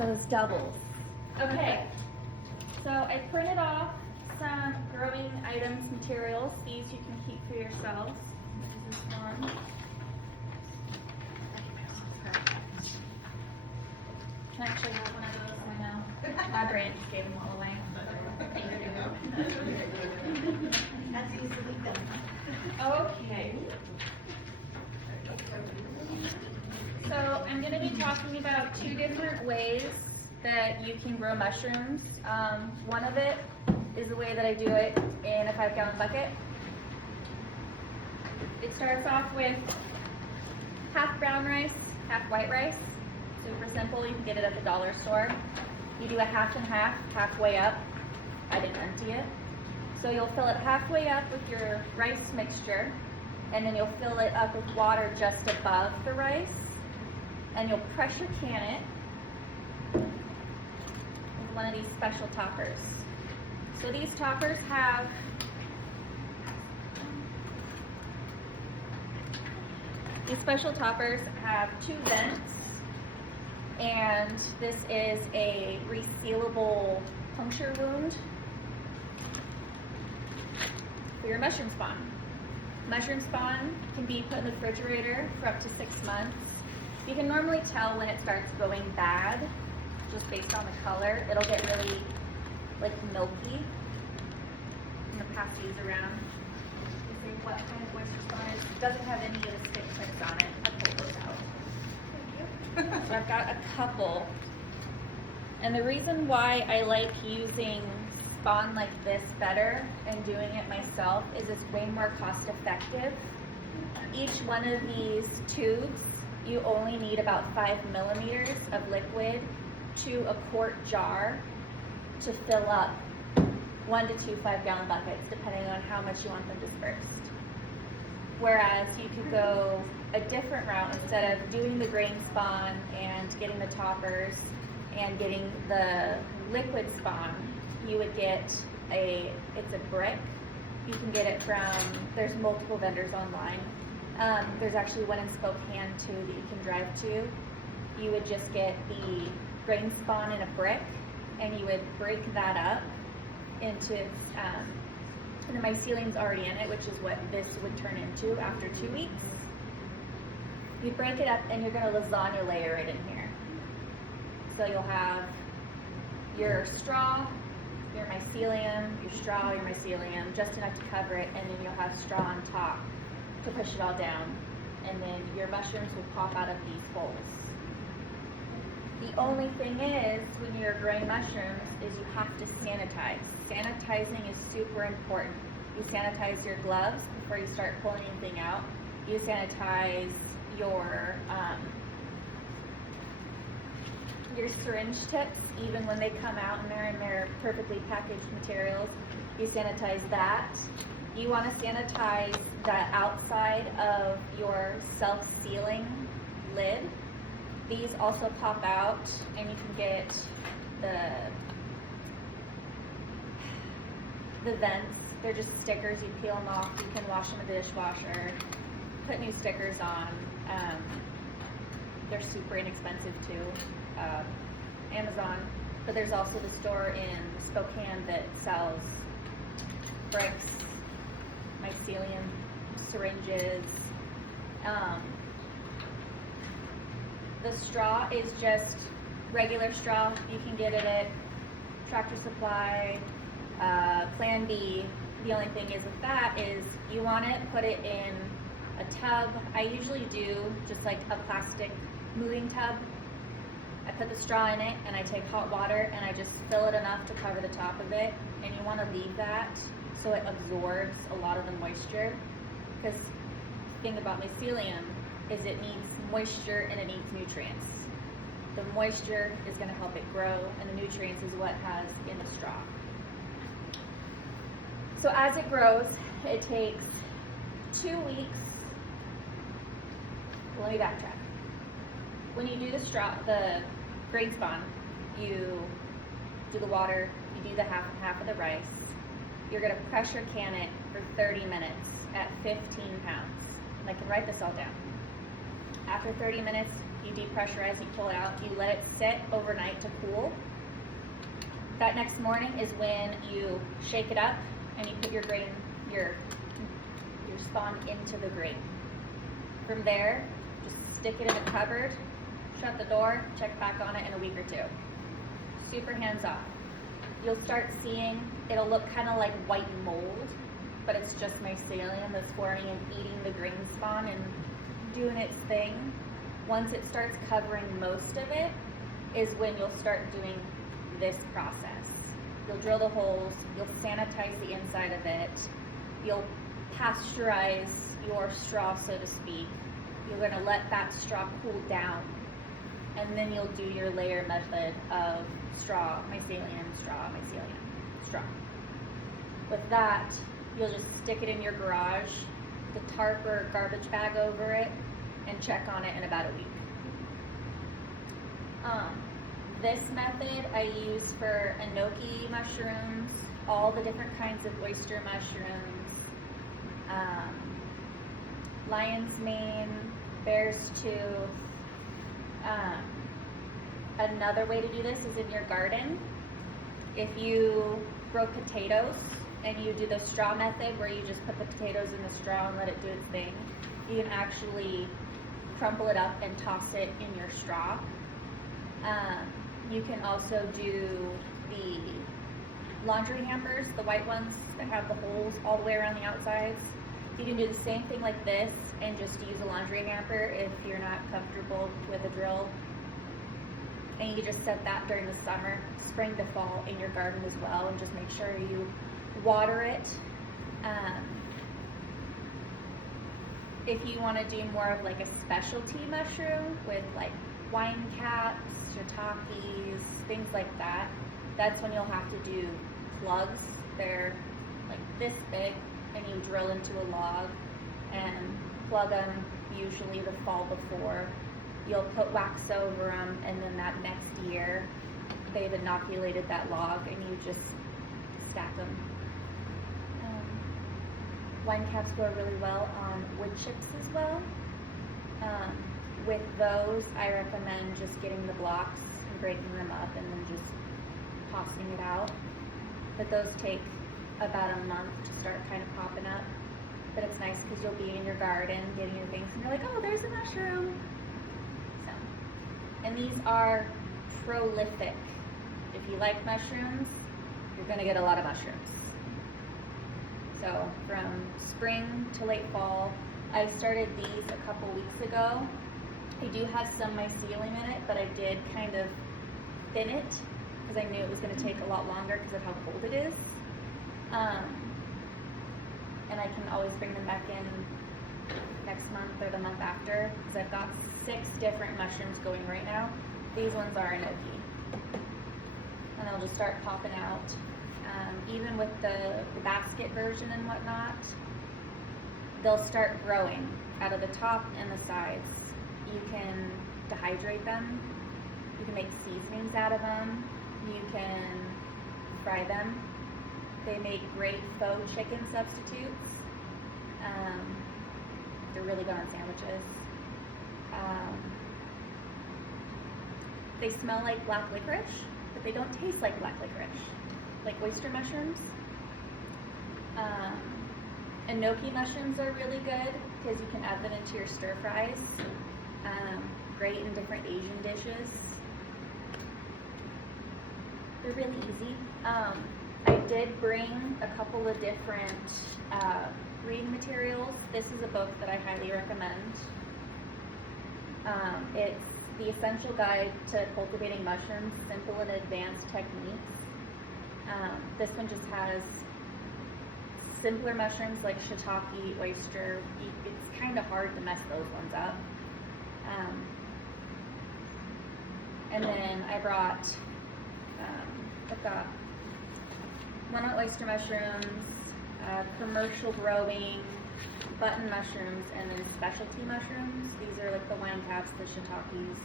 So it's doubled. Okay, so I printed off some growing items, materials. These you can keep for yourselves. This is one. I actually have one of those I know. My brain just gave them all away. That's easily done. Okay. So I'm going to be talking about two different ways that you can grow mushrooms. One of it is the way that I do it in a 5-gallon bucket. It starts off with half brown rice, half white rice. Super simple, you can get it at the dollar store. You do a half and half, halfway up. I didn't empty it. So you'll fill it halfway up with your rice mixture, and then you'll fill it up with water just above the rice, and you'll pressure can it with one of these special toppers. So these toppers have two vents, and this is a resealable puncture wound for your mushroom spawn. Mushroom spawn can be put in the refrigerator for up to 6 months. You can normally tell when it starts going bad just based on the color. It'll get really like milky. I'm gonna pass these around. What kind of oyster spawn is? It doesn't have any of the stick tips on it. I'll pull those out. So I've got a couple. And the reason why I like using spawn like this better and doing it myself is it's way more cost effective. Each one of these tubes, you only need about 5 milliliters of liquid to a quart jar to fill up 1 to 2 5-gallon buckets, depending on how much you want them dispersed. Whereas you could go a different route. Instead of doing the grain spawn and getting the toppers and getting the liquid spawn, you would get it's a brick. You can get it from, there's multiple vendors online. There's actually one in Spokane too that you can drive to. You would just get the grain spawn in a brick, and you would break that up into, and the mycelium's already in it, which is what this would turn into after 2 weeks. You break it up and you're gonna lasagna layer it in here. So you'll have your straw, your mycelium, your straw, your mycelium, just enough to cover it, and then you'll have straw on top to push it all down. And then your mushrooms will pop out of these holes. The only thing is, when you're growing mushrooms, is you have to sanitize. Sanitizing is super important. You sanitize your gloves before you start pulling anything out. You sanitize your syringe tips, even when they come out and they're in their perfectly packaged materials. You sanitize that. You want to sanitize the outside of your self-sealing lid. These also pop out, and you can get the vents. They're just stickers. You peel them off. You can wash them in the dishwasher. Put new stickers on. They're super inexpensive too. Amazon. But there's also the store in Spokane that sells bricks, mycelium, syringes. The straw is just regular straw. You can get it at Tractor Supply, Plan B. The only thing is with that is you want it, put it in a tub. I usually do just like a plastic moving tub. I put the straw in it and I take hot water and I just fill it enough to cover the top of it. And you want to leave that so it absorbs a lot of the moisture. Because the thing about mycelium is it needs moisture and it needs nutrients. The moisture is going to help it grow, and the nutrients is what it has in the straw. So as it grows, it takes 2 weeks. Let me backtrack. When you do the grain spawn, you do the water, you do the half and half of the rice. You're going to pressure can it for 30 minutes at 15 pounds. And I can write this all down. After 30 minutes, You depressurize, you pull it out, you let it sit overnight to cool. That next morning is when you shake it up and you put your grain, your spawn into the grain. From there, just stick it in a cupboard, shut the door, check back on it in a week or two. Super hands off. You'll start seeing, it'll look kind of like white mold, but it's just mycelium that's forming and eating the grain spawn and doing its thing. Once it starts covering most of it is when you'll start doing this process. You'll drill the holes, you'll sanitize the inside of it, you'll pasteurize your straw, so to speak. You're going to let that straw cool down, and then you'll do your layer method of straw, mycelium, straw, mycelium, straw. With that, you'll just stick it in your garage, the tarp or garbage bag over it, and check on it in about a week. This method I use for enoki mushrooms, all the different kinds of oyster mushrooms, lion's mane, bear's tooth. Another way to do this is in your garden. If you grow potatoes and you do the straw method where you just put the potatoes in the straw and let it do its thing, you can actually crumple it up and toss it in your straw. You can also do the laundry hampers, the white ones that have the holes all the way around the outsides. You can do the same thing like this and just use a laundry hamper if you're not comfortable with a drill. And you can just set that during the summer, spring to fall in your garden as well, and just make sure you water it. If you want to do more of like a specialty mushroom with like wine caps, shiitakes, things like that, that's when you'll have to do plugs. They're like this big, and you drill into a log and plug them usually the fall before. You'll put wax over them, and then that next year they've inoculated that log and you just stack them. Wine caps go really well on wood chips as well. With those, I recommend just getting the blocks and breaking them up and then just tossing it out. But those take about a month to start kind of popping up. But it's nice because you'll be in your garden getting your things and you're like, oh, there's a mushroom. So, and these are prolific. If you like mushrooms, you're going to get a lot of mushrooms. So from spring to late fall, I started these a couple weeks ago. I do have some mycelium in it, but I did kind of thin it because I knew it was going to take a lot longer because of how cold it is. And I can always bring them back in next month or the month after because I've got 6 different mushrooms going right now. These ones are enoki. And they'll just start popping out. Even with the basket version and whatnot, they'll start growing out of the top and the sides. You can dehydrate them. You can make seasonings out of them. You can fry them. They make great faux chicken substitutes. They're really good on sandwiches. They smell like black licorice, but they don't taste like black licorice, like oyster mushrooms. Enoki mushrooms are really good because you can add them into your stir fries. Great in different Asian dishes. They're really easy. I did bring a couple of different reading materials. This is a book that I highly recommend. It's The Essential Guide to Cultivating Mushrooms, Simple and Advanced Techniques. This one just has simpler mushrooms like shiitake, oyster. It's kind of hard to mess those ones up. And then I brought, I've got one on oyster mushrooms, commercial growing, button mushrooms, and then specialty mushrooms. These are like the wine caps, the shiitakes,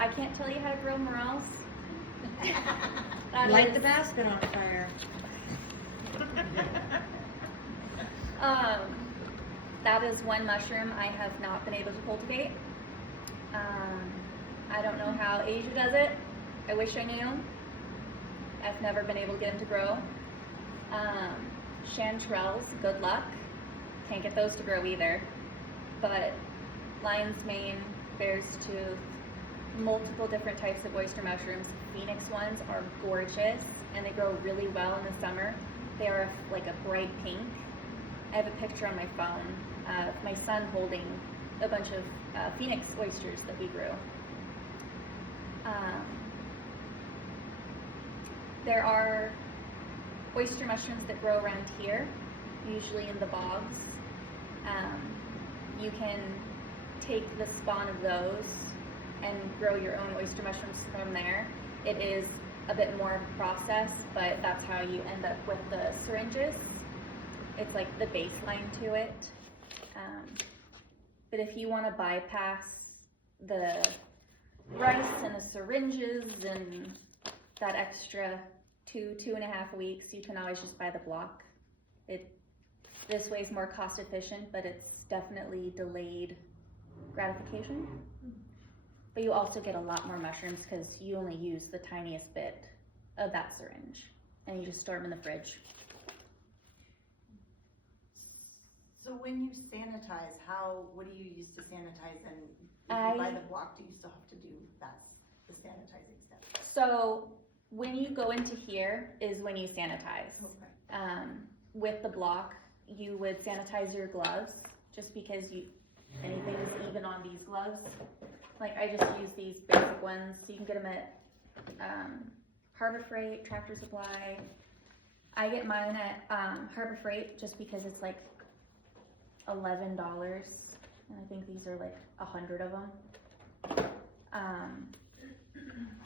I can't tell you how to grow morels. Light the basket on fire. That is one mushroom I have not been able to cultivate. I don't know how Asia does it. I wish I knew. I've never been able to get them to grow. Chanterelles, good luck. Can't get those to grow either. But lion's mane, bear's tooth, multiple different types of oyster mushrooms. Phoenix ones are gorgeous and they grow really well in the summer. They are like a bright pink. I have a picture on my phone of my son holding a bunch of Phoenix oysters that we grew. There are oyster mushrooms that grow around here, usually in the bogs. You can take the spawn of those and grow your own oyster mushrooms from there. It is a bit more of a process, but that's how you end up with the syringes. It's like the baseline to it. But if you want to bypass the rice and the syringes and that extra 2.5 weeks, you can always just buy the block. This way is more cost efficient, but it's definitely delayed gratification. But you also get a lot more mushrooms because you only use the tiniest bit of that syringe and you just store them in the fridge. So when you sanitize, what do you use to sanitize, and if you buy the block, do you still have to do the sanitizing step? So when you go into here is when you sanitize. Okay. With the block, you would sanitize your gloves just because anything is even on these gloves. Like I just use these basic ones. You can get them at Harbor Freight, Tractor Supply. I get mine at Harbor Freight just because it's like $11, and I think these are like 100 of them.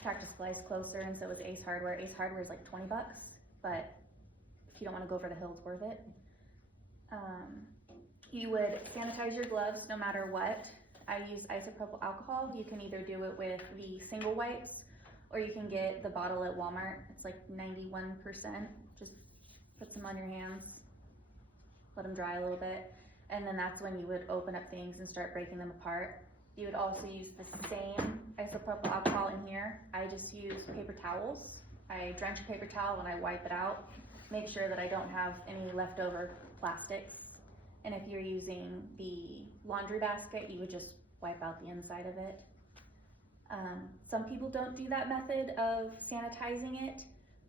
Tractor Supply is closer, and so is Ace Hardware. Ace Hardware is like 20 bucks, but if you don't want to go over the hill, it's worth it. You would sanitize your gloves no matter what. I use isopropyl alcohol. You can either do it with the single wipes, or you can get the bottle at Walmart. It's like 91%. Just put some on your hands, let them dry a little bit, and then that's when you would open up things and start breaking them apart. You would also use the same isopropyl alcohol in here. I just use paper towels. I drench a paper towel when I wipe it out. Make sure that I don't have any leftover plastics. And if you're using the laundry basket, you would just wipe out the inside of it. Some people don't do that method of sanitizing it.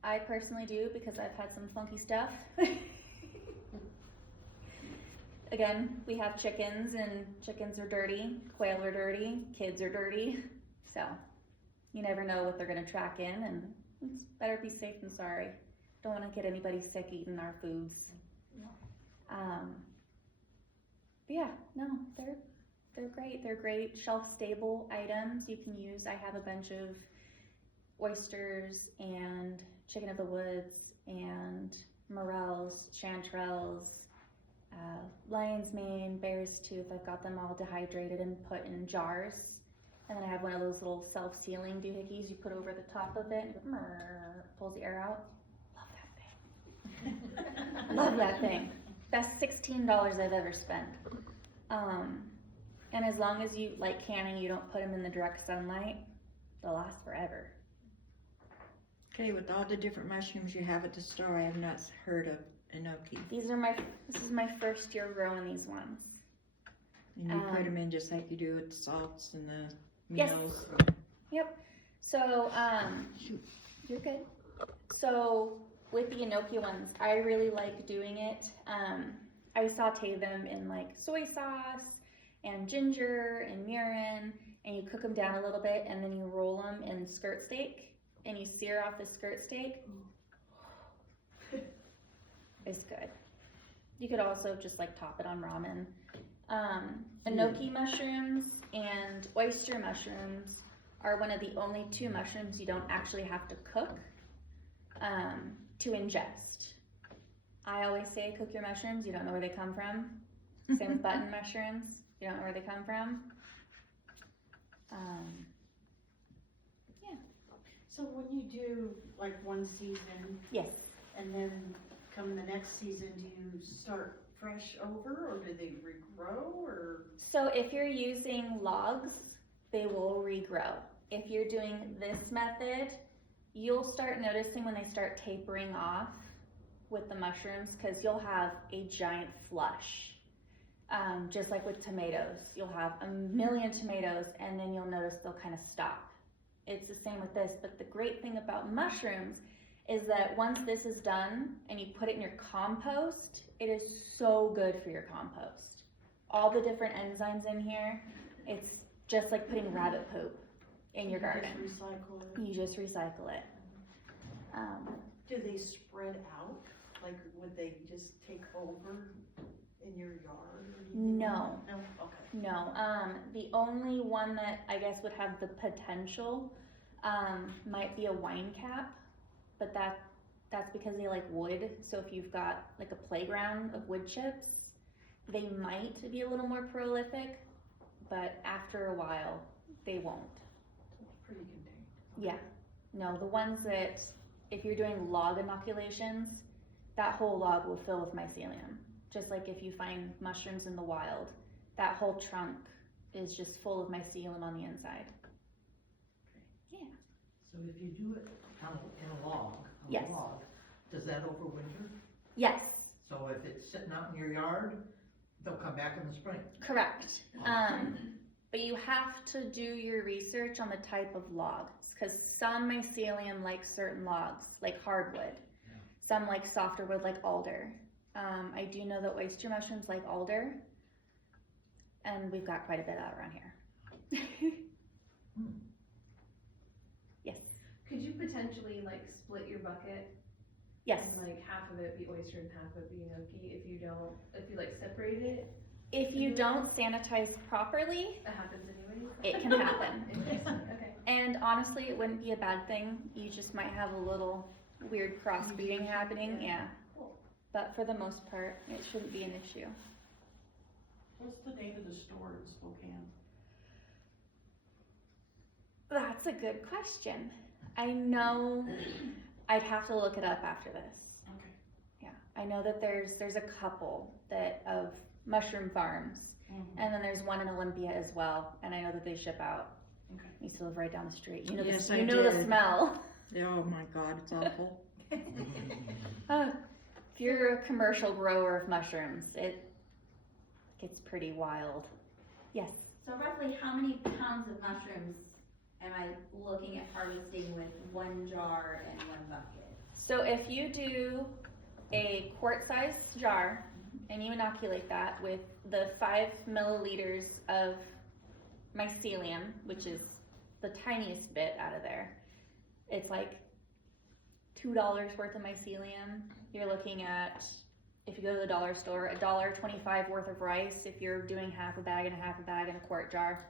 I personally do because I've had some funky stuff. Again, we have chickens, and chickens are dirty, quail are dirty, kids are dirty. So you never know what they're gonna track in, and it's better be safe than sorry. Don't wanna get anybody sick eating our foods. But yeah, no, they're great. They're great shelf-stable items you can use. I have a bunch of oysters and chicken of the woods and morels, chanterelles, lion's mane, bear's tooth. I've got them all dehydrated and put in jars. And then I have one of those little self-sealing doohickeys you put over the top of it, and it pulls the air out. Love that thing. Love that thing. Best $16 I've ever spent. And as long as you, like canning, you don't put them in the direct sunlight, they'll last forever. Okay, with all the different mushrooms you have at the store, I have not heard of enoki. This is my first year growing these ones. And you put them in just like you do with the salts and the Yes. meals? Yep. So, you're good. So with the enoki ones, I really like doing it. I saute them in like soy sauce and ginger and mirin, and you cook them down a little bit, and then you roll them in skirt steak, and you sear off the skirt steak. It's good. You could also just like top it on ramen. Enoki mushrooms and oyster mushrooms are one of the only two mushrooms you don't actually have to cook to ingest. I always say cook your mushrooms, you don't know where they come from. Same with button mushrooms, you don't know where they come from. Yeah. So when you do like one season, Yes. and then come the next season, do you start fresh over, or do they regrow, or? So if you're using logs, they will regrow. If you're doing this method, you'll start noticing when they start tapering off with the mushrooms, because you'll have a giant flush. Just like with tomatoes, you'll have a million tomatoes and then you'll notice they'll kind of stop. It's the same with this, but the great thing about mushrooms is that once this is done and you put it in your compost, it is so good for your compost. All the different enzymes in here, it's just like putting rabbit poop in your garden. Just recycle it? You just recycle it. Do they spread out? Like, would they just take over in your yard or anything? No. No? Okay. No, the only one that I guess would have the potential, might be a wine cap, but that's because they like wood. So if you've got like a playground of wood chips, they might be a little more prolific, but after a while, they won't. So it's pretty contained. Yeah, no, the ones that, if you're doing log inoculations, that whole log will fill with mycelium. Just like if you find mushrooms in the wild, that whole trunk is just full of mycelium on the inside. Yeah. So if you do it in a log, Yes. does that overwinter? Yes, So if it's sitting out in your yard, they'll come back in the spring? correct. But you have to do your research on the type of logs, because some mycelium like certain logs, like hardwood. Yeah. Some like softer wood, like alder. I do know that oyster mushrooms like alder, and we've got quite a bit out around here. Yes. Could you potentially like split your bucket? Yes. And like half of it be oyster and half of it be gnocchi if you like separated it? If you don't sanitize properly, That happens anyway? it can happen. Interesting, okay. And honestly, it wouldn't be a bad thing. You just might have a little weird crossbreeding happening, yeah. Cool. But for the most part, it shouldn't be an issue. What's the name of the store in Spokane? That's a good question. I know I'd have to look it up after this. Okay. Yeah, I know that there's a couple that of mushroom farms, and then there's one in Olympia as well, and I know that they ship out. Okay. You still live right down the street. You know, Yes, the, I you know the did. smell. Oh my God, it's awful. If you're a commercial grower of mushrooms, it gets pretty wild. Yes. So roughly how many pounds of mushrooms am I looking at harvesting with one jar and one bucket? So if you do a quart-sized jar and you inoculate that with the 5 milliliters of mycelium, which is the tiniest bit out of there, it's like $2 worth of mycelium. You're looking at, if you go to the dollar store, $1.25 worth of rice if you're doing half a bag and a half a bag in a quart jar.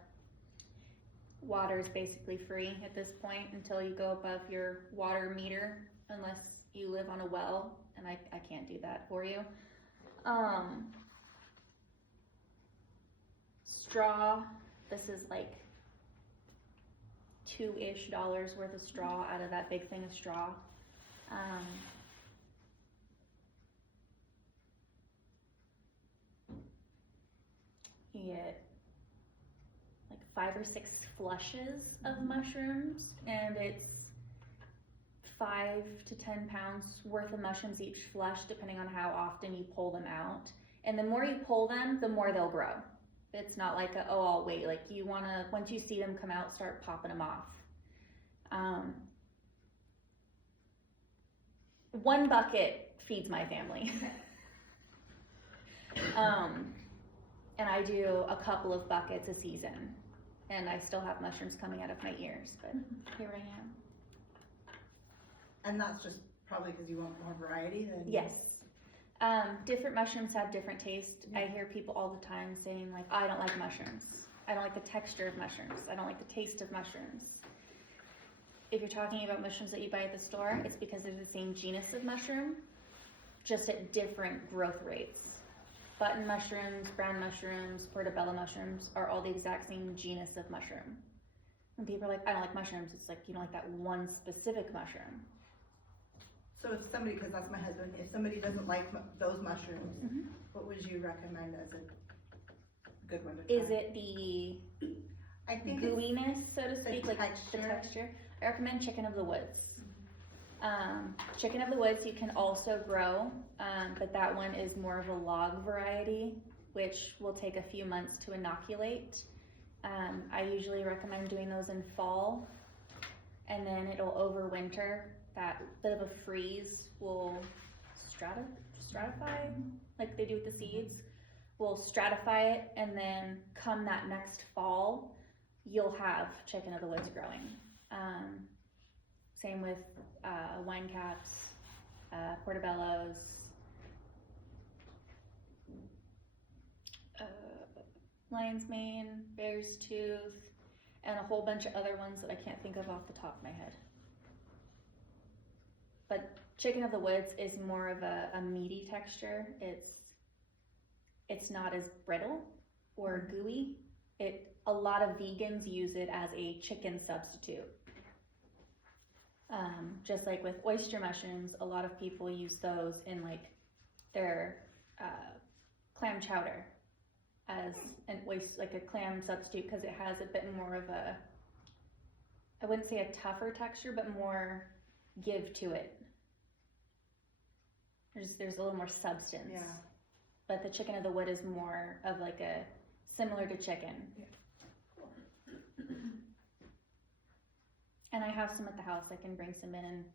Water is basically free at this point until you go above your water meter, unless you live on a well, and I can't do that for you. Straw, this is like $2-ish worth of straw out of that big thing of straw. You get like 5 or 6 flushes of mushrooms, and it's 5 to 10 pounds worth of mushrooms each flush, depending on how often you pull them out. And the more you pull them, the more they'll grow. It's not like a, oh, I'll wait. Like you wanna, once you see them come out, start popping them off. One bucket feeds my family. And I do a couple of buckets a season, and I still have mushrooms coming out of my ears, but here I am. And that's just probably because you want more variety than? Yes. Different mushrooms have different taste. I hear people all the time saying like, I don't like mushrooms. I don't like the texture of mushrooms. I don't like the taste of mushrooms. If you're talking about mushrooms that you buy at the store, it's because they're the same genus of mushroom, just at different growth rates. Button mushrooms, brown mushrooms, portobello mushrooms are all the exact same genus of mushroom. When people are like, I don't like mushrooms, it's like, you don't like that one specific mushroom. So if somebody, cause that's my husband, if somebody doesn't like those mushrooms, Mhm. what would you recommend as a good one to try? Is it the I think it's gooiness, so to speak, like the texture. texture? I recommend chicken of the woods. Chicken of the woods you can also grow, but that one is more of a log variety, which will take a few months to inoculate. I usually recommend doing those in fall, and then it'll overwinter. That bit of a freeze will stratify, like they do with the seeds. We'll stratify it, and then come that next fall, you'll have chicken of the woods growing. Same with wine caps, portobellos, lion's mane, bear's tooth, and a whole bunch of other ones that I can't think of off the top of my head. But chicken of the woods is more of a meaty texture. It's not as brittle or gooey. A lot of vegans use it as a chicken substitute. Just like with oyster mushrooms, a lot of people use those in like their clam chowder as like a clam substitute, because it has a bit more of a, I wouldn't say a tougher texture, but more give to it. There's a little more substance. Yeah. But the chicken of the wood is more of like a, similar to chicken. And I have some at the house. I can bring some in, and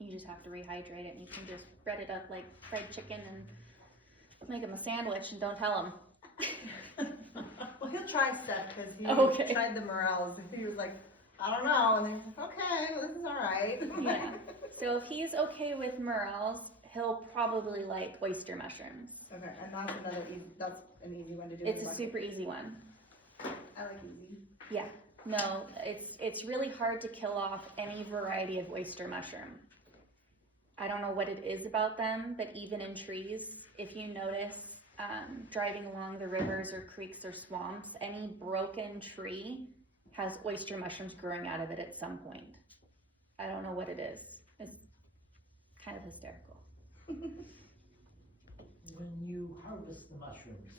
you just have to rehydrate it, and you can just bread it up like fried chicken and make him a sandwich, and don't tell him. Well, he'll try stuff, cause he Okay. tried the morels, and he was like, I don't know, and they're like, okay, well, this is alright. Yeah. So if he's okay with morels, he'll probably like oyster mushrooms. Okay, and that's an easy one to do. It's in a bucket. super easy one. I like easy. Yeah. No, it's really hard to kill off any variety of oyster mushroom. I don't know what it is about them, but even in trees, if you notice, driving along the rivers or creeks or swamps, any broken tree has oyster mushrooms growing out of it at some point. I don't know what it is. It's kind of hysterical. When you harvest the mushrooms,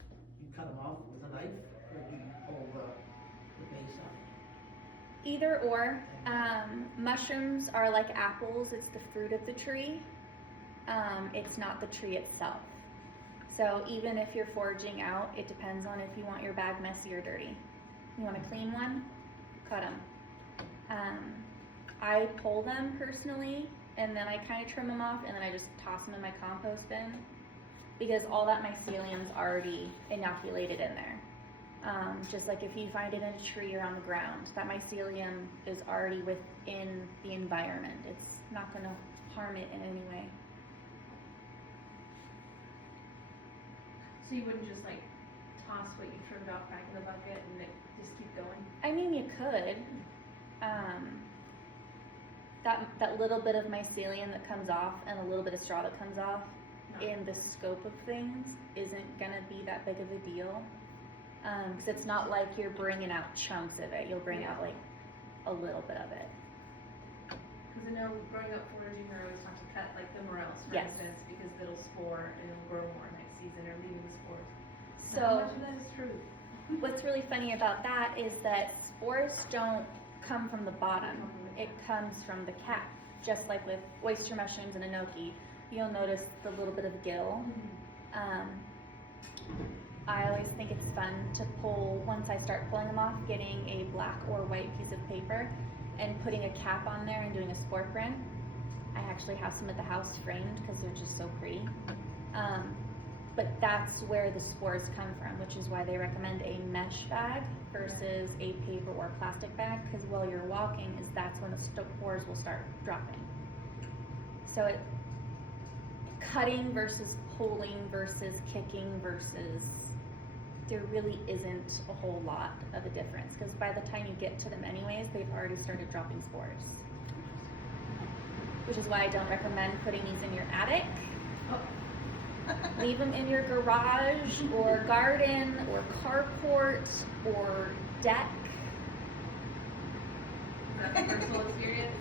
you cut them off with a knife, or do you pull the base off? Either or. Mushrooms are like apples. It's the fruit of the tree. It's not the tree itself. So even if you're foraging out, it depends on if you want your bag messy or dirty. You want a clean one? Cut them. I pull them personally, and then I kind of trim them off, and then I just toss them in my compost bin, because all that mycelium's already inoculated in there. Just like if you find it in a tree or on the ground, that mycelium is already within the environment. It's not going to harm it in any way. So you wouldn't just like toss what you trimmed off back in the bucket and it just keep going? I mean, you could. That little bit of mycelium that comes off and a little bit of straw that comes off, in the scope of things, isn't gonna be that big of a deal. Because it's not like you're bringing out chunks of it. You'll bring out like a little bit of it. Because I know growing up foraging, you're always taught to cut like the morels, for Yes. instance, because it'll spore and it'll grow more next season, or leaving the spores. How So much of that is true? what's really funny about that is that spores don't come from the bottom. It comes from the cap. Just like with oyster mushrooms and enoki, you'll notice the little bit of gill. I always think it's fun to pull, once I start pulling them off, getting a black or white piece of paper and putting a cap on there and doing a spore print. I actually have some at the house framed because they're just so pretty. But that's where the spores come from, which is why they recommend a mesh bag versus a paper or plastic bag, because while you're walking, that's when the spores will start dropping. So cutting versus pulling versus kicking versus, there really isn't a whole lot of a difference, because by the time you get to them anyways, they've already started dropping spores. Which is why I don't recommend putting these in your attic. Leave them in your garage or garden or carport or deck. That's personal experience.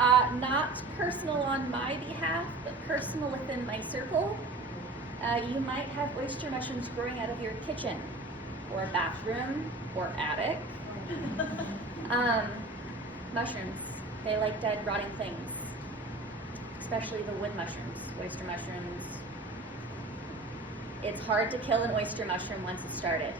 Not personal on my behalf, but personal within my circle. You might have oyster mushrooms growing out of your kitchen, or bathroom, or attic. Mushrooms, they like dead, rotting things, especially the wood mushrooms, oyster mushrooms. It's hard to kill an oyster mushroom once it's started.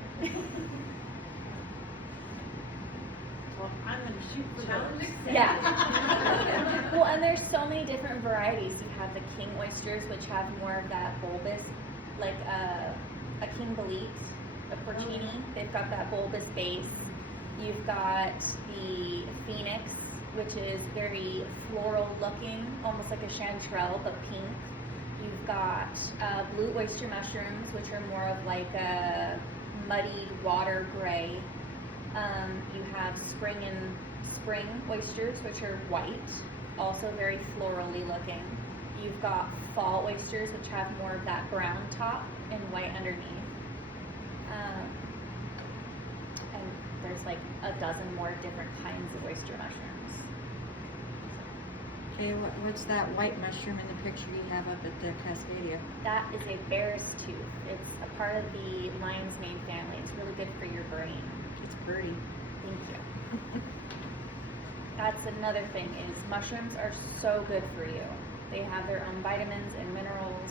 Well, I'm gonna shoot for those. Yeah. Well, and there's so many different varieties. You have the king oysters, which have more of that bulbous, like a king bolete, a porcini. They've got that bulbous base. You've got the phoenix, which is very floral looking, almost like a chanterelle, but pink. You've got blue oyster mushrooms, which are more of like a muddy water gray. You have spring oysters, which are white, also very florally looking. You've got fall oysters, which have more of that brown top and white underneath. And there's like a dozen more different kinds of oyster mushrooms. Okay, what's that white mushroom in the picture you have up at the Cascadia? That is a bear's tooth. It's a part of the lion's mane family. It's really good for your brain. It's pretty. Thank you. That's another thing is mushrooms are so good for you. They have their own vitamins and minerals.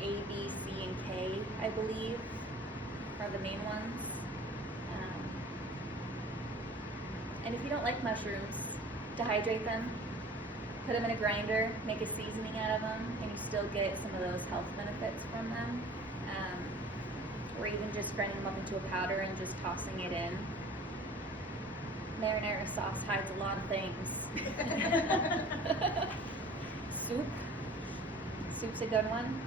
A, B, C, and K, I believe, are the main ones. And if you don't like mushrooms, dehydrate them, put them in a grinder, make a seasoning out of them, and you still get some of those health benefits from them. Or even just grinding them up into a powder and just tossing it in. Marinara sauce hides a lot of things. Soup. Soup's a good one.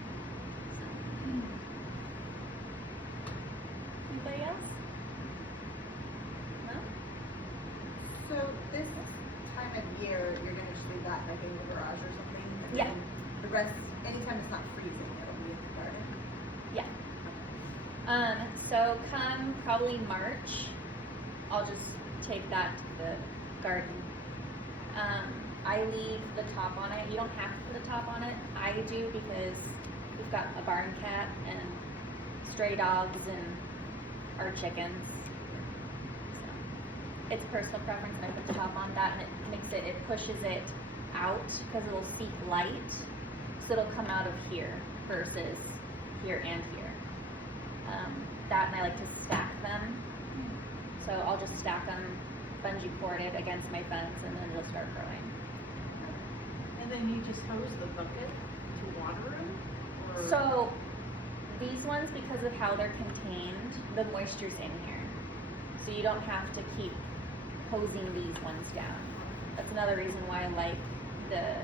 Anybody else? No? So this time of year, you're gonna just leave that like in the garage or something? And Yeah. then the rest, anytime it's not freezing, it'll be in the garden? Yeah. So come probably March, I'll just take that to the garden. I leave the top on it. You don't have to put a top on it. I do because we've got a barn cat and stray dogs and our chickens. So it's personal preference, and I put the top on that, and it pushes it out because it'll seek light, so it'll come out of here versus here and here. That, and I like to stack them. So I'll just stack them, bungee cord it against my fence, and then it'll start growing. And then you just hose the bucket to water them? Or? So these ones, because of how they're contained, the moisture's in here. So you don't have to keep hosing these ones down. That's another reason why I like the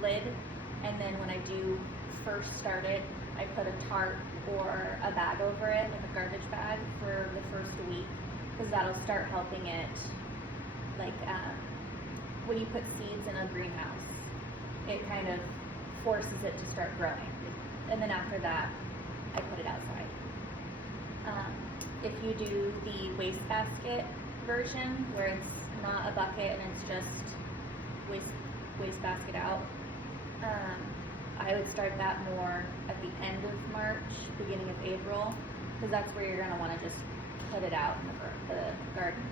lid. And then when I do first start it, I put a tarp or a bag over it, like a garbage bag, for the first week, because that'll start helping it. Like when you put seeds in a greenhouse, it kind of forces it to start growing. And then after that, I put it outside. If you do the wastebasket version, where it's not a bucket and it's just wastebasket out, I would start that more at the end of March, beginning of April, because that's where you're going to want to just put it out in the garden.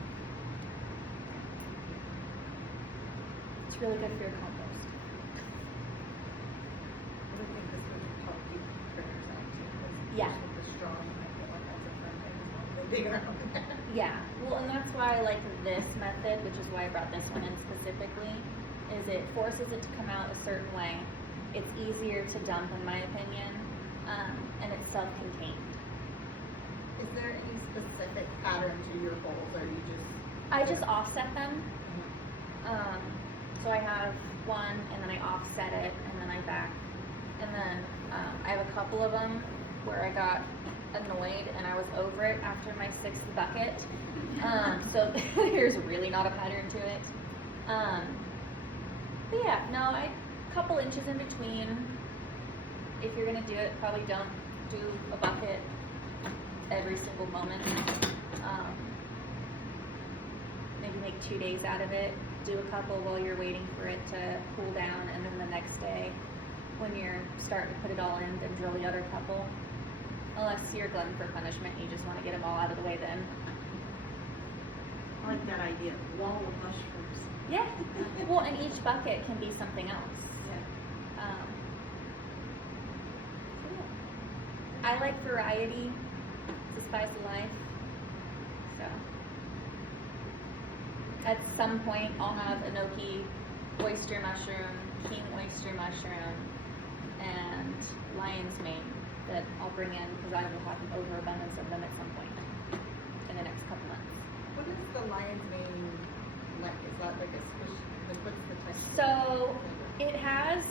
It's really good for your compost. I would think this would help keep critters out too. 'Cause Yeah. with the straw, you might feel like that's a friend and dig around. Yeah, well, and that's why I like this method, which is why I brought this one in specifically, is it forces it to come out a certain way. It's easier to dump, in my opinion, and it's self-contained. Is there any specific pattern to your bowls, or you just? I just offset them. So I have one, and then I offset it, and then I back. And then I have a couple of them where I got annoyed and I was over it after my 6th bucket. So there's really not a pattern to it. But yeah, no, a couple inches in between. If you're gonna do it, probably don't do a bucket every single moment. maybe make 2 days out of it, do a couple while you're waiting for it to cool down, and then the next day, when you're starting to put it all in, then drill the other couple. Unless you're glutton for punishment, you just want to get them all out of the way then. I like that idea, wall of mushrooms. Yeah. Well, and each bucket can be something else. Yeah. I like variety. It's the spice of life. So, at some point, I'll have enoki oyster mushroom, king oyster mushroom, and lion's mane that I'll bring in because I will have an overabundance of them at some point in the next couple months. What is the lion's mane like? Is that like a squish? Like what's the texture? So it has,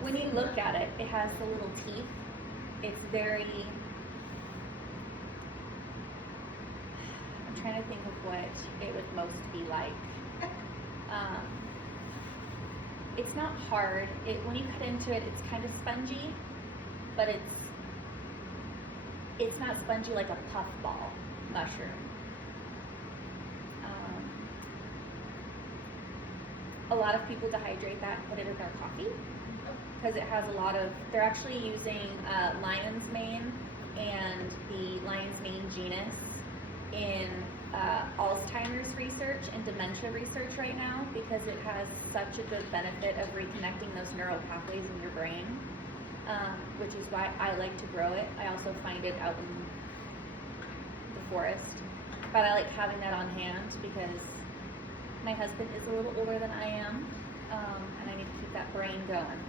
when you look at it, it has the little teeth. It's very, I'm trying to think of what it would most be like. It's not hard. When you cut into it, it's kind of spongy, but it's not spongy like a puffball mushroom. A lot of people dehydrate that and put it in their coffee because it has a lot of, they're actually using lion's mane and the lion's mane genus in Alzheimer's research and dementia research right now because it has such a good benefit of reconnecting those neural pathways in your brain, which is why I like to grow it. I also find it out in the forest, but I like having that on hand because my husband is a little older than I am, and I need to keep that brain going.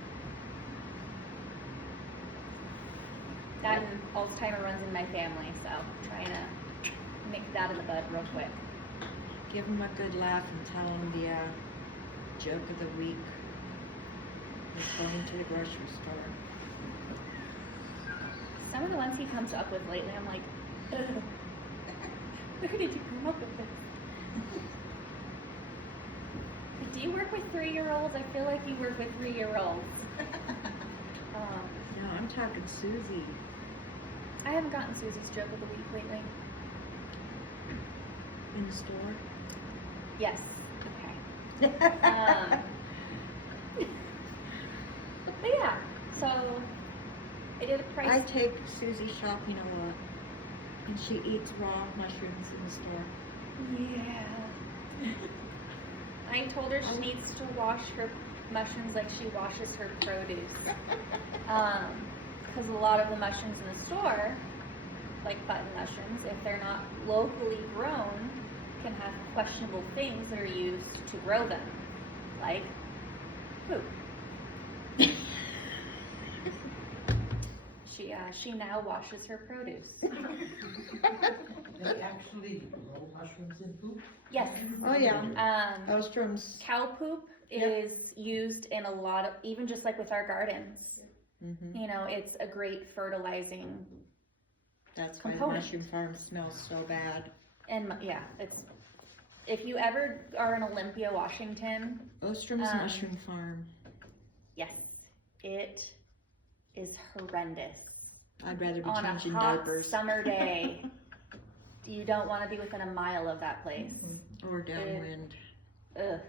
That and Alzheimer runs in my family, so I'm trying to nip that in the bud real quick. Give him a good laugh and tell him the joke of the week. He's going to the grocery store. Some of the ones he comes up with lately, I'm like, ugh. Where did you come up with this? Do you work with 3-year-olds? I feel like you work with 3-year-olds. No, I'm talking Susie. I haven't gotten Susie's joke of the week lately. In the store? Yes. Okay. But yeah, so I did a price. I take Susie shopping a lot, and she eats raw mushrooms in the store. Yeah. I told her she needs to wash her mushrooms like she washes her produce. Because a lot of the mushrooms in the store, like button mushrooms, if they're not locally grown, can have questionable things that are used to grow them, like poop. She now washes her produce. They actually grow mushrooms in poop? Yes. Oh yeah. Ostrom's. Cow poop is used in a lot of, even just like with our gardens. Mm-hmm. You know, it's a great fertilizing. That's why the component. mushroom farm smells so bad. And yeah, it's, if you ever are in Olympia, Washington, Ostrom's mushroom farm. yes, it is horrendous. I'd rather be On a changing hot diapers. summer day, you don't want to be within a mile of that place. Or downwind. Ugh.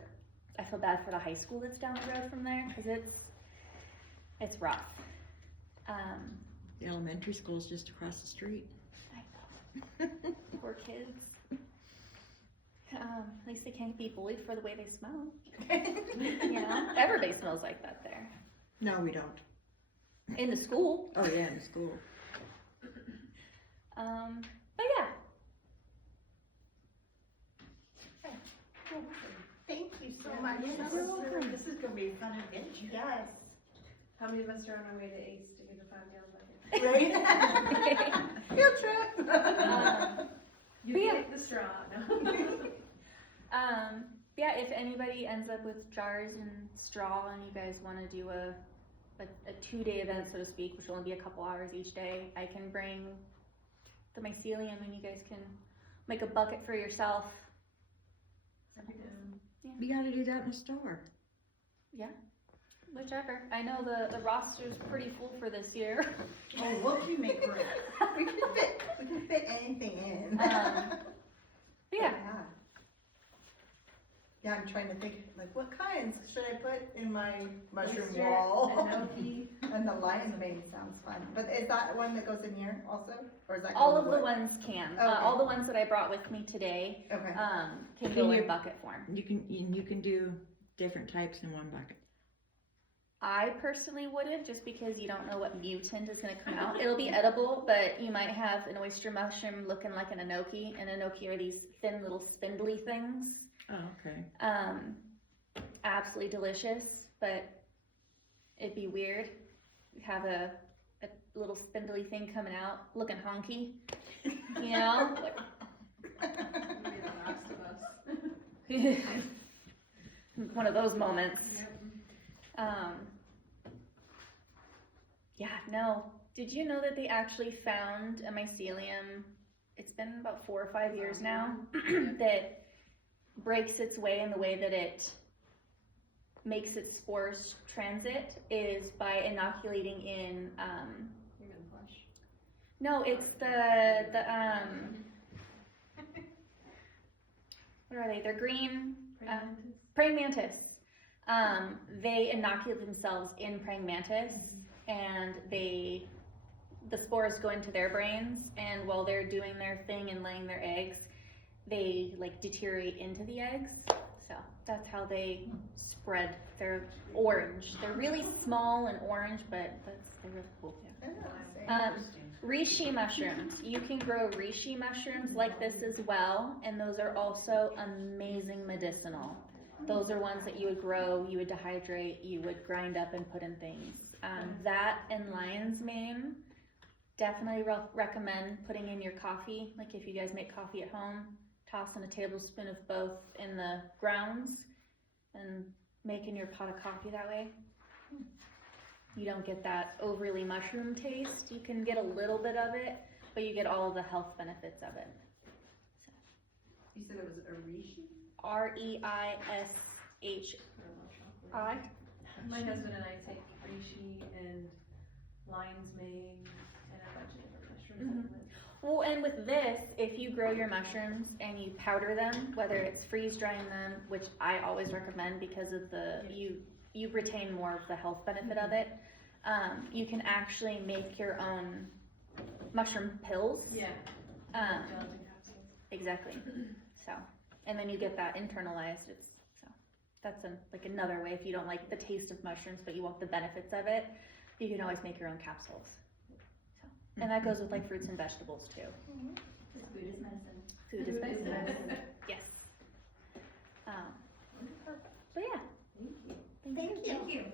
I feel bad for the high school that's down the road from there because it's rough. The elementary school's just across the street. I know. Poor kids. At least they can't be bullied for the way they smell. You know, everybody smells like that there. No, we don't. In the school. Oh yeah, in school. But yeah. Thank you so much. This is gonna be a fun adventure. Yes. How many of us are on our way to Ace to get a 5-gallon bucket? Right? Field trip. You But yeah. take the straw, no? Yeah, if anybody ends up with jars and straw and you guys want to do a 2-day event, so to speak, which will only be a couple hours each day, I can bring the mycelium and you guys can make a bucket for yourself. You gotta do that in the store. Yeah, whichever. I know the roster's pretty full for this year. Oh, what can you make room? We can fit anything in. Yeah. Yeah, I'm trying to think, like, what kinds should I put in my mushroom Oyster, wall? enoki. And the lion's mane sounds fun, but is that one that goes in here also, or is that? All going of the wood? ones can. Okay. All the ones that I brought with me today Okay, can Can go you- in bucket form. You can do different types in one bucket. I personally wouldn't, just because you don't know what mutant is going to come out. It'll be edible, but you might have an oyster mushroom looking like an enoki. And enoki are these thin little spindly things. Oh, okay. Absolutely delicious, but it'd be weird. Have a little spindly thing coming out looking honky, you know? Maybe the Last of Us. One of those moments. Yep. Yeah, no. Did you know that they actually found a mycelium? It's been about 4 or 5 years now that breaks its way, in the way that it makes its spores transit is by inoculating in Human flesh. no, it's the what are they? They're green. Praying mantis. They inoculate themselves in praying mantis, and the spores go into their brains, and while they're doing their thing and laying their eggs, they like deteriorate into the eggs. So that's how they spread. They're orange. They're really small and orange, but they're really cool. Reishi mushrooms. You can grow reishi mushrooms like this as well, and those are also amazing medicinal. Those are ones that you would grow, you would dehydrate, you would grind up and put in things. That and lion's mane, definitely recommend putting in your coffee. Like if you guys make coffee at home, toss in a tablespoon of both in the grounds and making your pot of coffee that way. You don't get that overly mushroom taste. You can get a little bit of it, but you get all of the health benefits of it. You said it was Arishi? R-E-I-S-H-I. My husband and I take reishi and lion's mane and a bunch of different mushrooms. Well, and with this, if you grow your mushrooms and you powder them, whether it's freeze drying them, which I always recommend because of you retain more of the health benefit of it. You can actually make your own mushroom pills. Yeah. Um, exactly. So, and then you get that internalized. That's like another way. If you don't like the taste of mushrooms, but you want the benefits of it, you can always make your own capsules. So, and that goes with like fruits and vegetables too. Food is medicine. Food is medicine. Yes. But yeah. Thank you. Thank you.